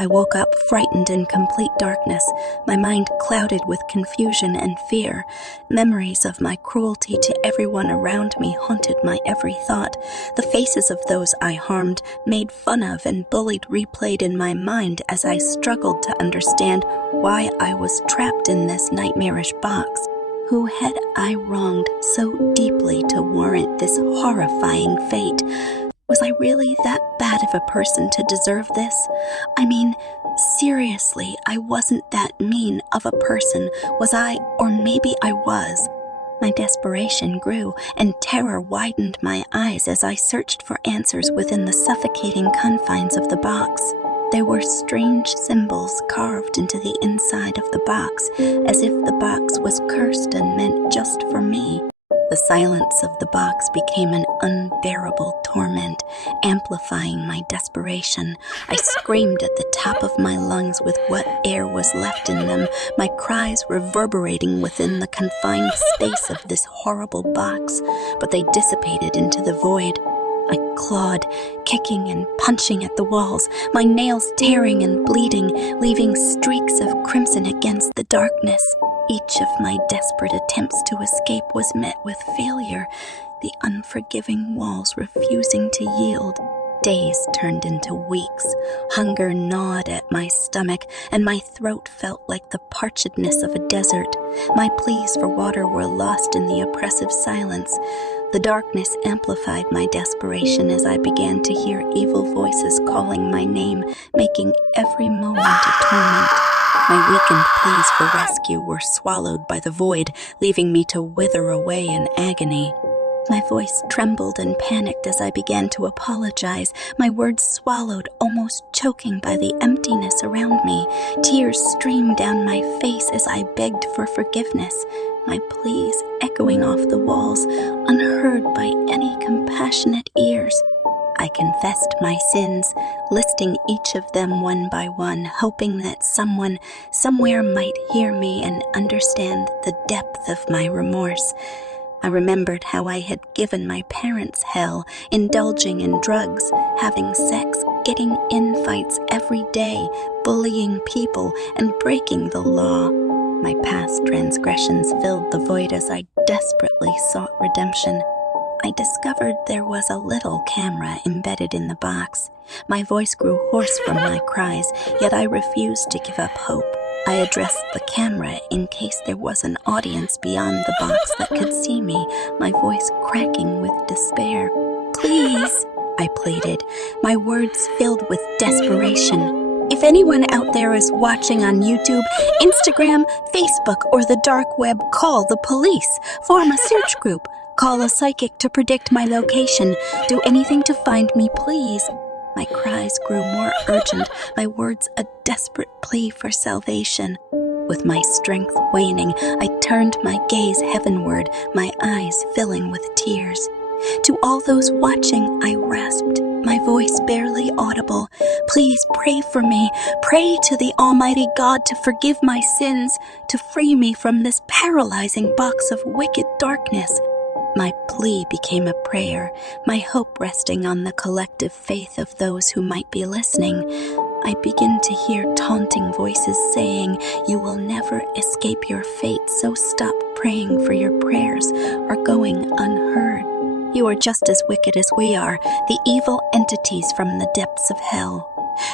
I woke up frightened in complete darkness, my mind clouded with confusion and fear. Memories of my cruelty to everyone around me haunted my every thought. The faces of those I harmed, made fun of, and bullied replayed in my mind as I struggled to understand why I was trapped in this nightmarish box. Who had I wronged so deeply to warrant this horrifying fate? Was I really that bad of a person to deserve this? I mean, seriously, I wasn't that mean of a person, was I? Or maybe I was. My desperation grew, and terror widened my eyes as I searched for answers within the suffocating confines of the box. There were strange symbols carved into the inside of the box, as if the box was cursed and meant just for me. The silence of the box became an unbearable torment, amplifying my desperation. I screamed at the top of my lungs with what air was left in them, my cries reverberating within the confined space of this horrible box, but they dissipated into the void. I clawed, kicking and punching at the walls, my nails tearing and bleeding, leaving streaks of crimson against the darkness. Each of my desperate attempts to escape was met with failure, the unforgiving walls refusing to yield. Days turned into weeks. Hunger gnawed at my stomach, and my throat felt like the parchedness of a desert. My pleas for water were lost in the oppressive silence. The darkness amplified my desperation as I began to hear evil voices calling my name, making every moment a torment. My weakened pleas for rescue were swallowed by the void, leaving me to wither away in agony. My voice trembled and panicked as I began to apologize, my words swallowed, almost choking by the emptiness around me. Tears streamed down my face as I begged for forgiveness, my pleas echoing off the walls, unheard by any compassionate ears. I confessed my sins, listing each of them one by one, hoping that someone, somewhere might hear me and understand the depth of my remorse. I remembered how I had given my parents hell, indulging in drugs, having sex, getting in fights every day, bullying people, and breaking the law. My past transgressions filled the void as I desperately sought redemption. I discovered there was a little camera embedded in the box. My voice grew hoarse from my cries, yet I refused to give up hope. I addressed the camera in case there was an audience beyond the box that could see me, my voice cracking with despair. "Please," I pleaded, my words filled with desperation. If anyone out there is watching on YouTube, Instagram, Facebook, or the dark web, call the police. Form a search group. Call a psychic to predict my location. Do anything to find me, please. My cries grew more urgent, my words a desperate plea for salvation. With my strength waning, I turned my gaze heavenward, my eyes filling with tears. To all those watching, I rasped, my voice barely audible. "Please pray for me. Pray to the Almighty God to forgive my sins, to free me from this paralyzing box of wicked darkness." My plea became a prayer, my hope resting on the collective faith of those who might be listening. I begin to hear taunting voices saying, "You will never escape your fate, so stop praying, for your prayers are going unheard. You are just as wicked as we are, the evil entities from the depths of hell.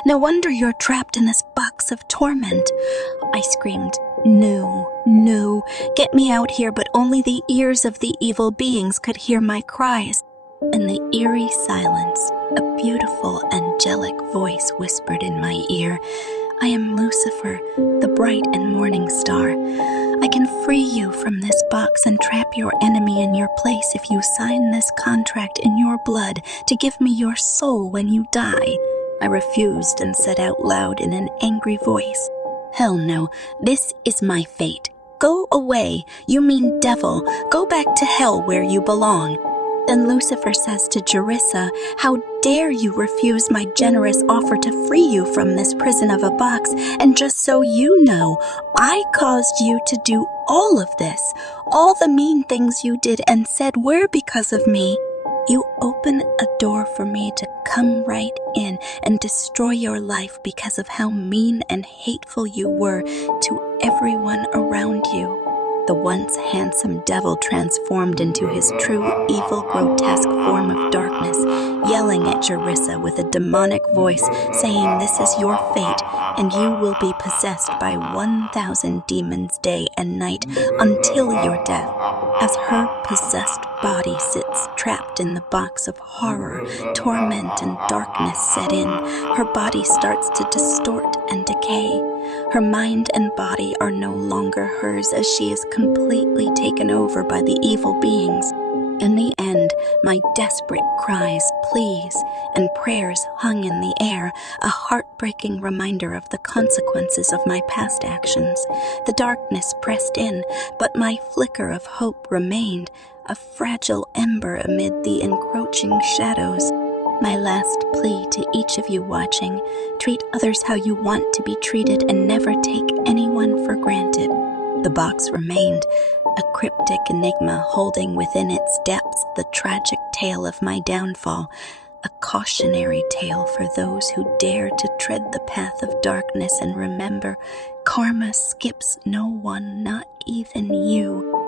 No wonder you're trapped in this box of torment." I screamed, "No, no, get me out here," but only the ears of the evil beings could hear my cries. In the eerie silence, a beautiful angelic voice whispered in my ear, "I am Lucifer, the bright and morning star. I can free you from this box and trap your enemy in your place if you sign this contract in your blood to give me your soul when you die." I refused and said out loud in an angry voice, "Hell no, this is my fate. Go away, you mean devil. Go back to hell where you belong." Then Lucifer says to Jerissa, "How dare you refuse my generous offer to free you from this prison of a box? And just so you know, I caused you to do all of this. All the mean things you did and said were because of me." You open a door for me to come right in and destroy your life because of how mean and hateful you were to everyone around you. The once handsome devil transformed into his true evil, grotesque form of darkness, yelling at Jerissa with a demonic voice, saying this is your fate, and you will be possessed by 1,000 demons day and night until your death. As her possessed body sits trapped in the box of horror, torment and darkness set in, her body starts to distort and decay. Her mind and body are no longer hers as she is completely taken over by the evil beings. In the end, my desperate cries, pleas, and prayers hung in the air, a heartbreaking reminder of the consequences of my past actions. The darkness pressed in, but my flicker of hope remained, a fragile ember amid the encroaching shadows. My last plea to each of you watching: treat others how you want to be treated and never take anyone for granted. The box remained, a cryptic enigma holding within its depths the tragic tale of my downfall, a cautionary tale for those who dare to tread the path of darkness and remember, karma skips no one, not even you.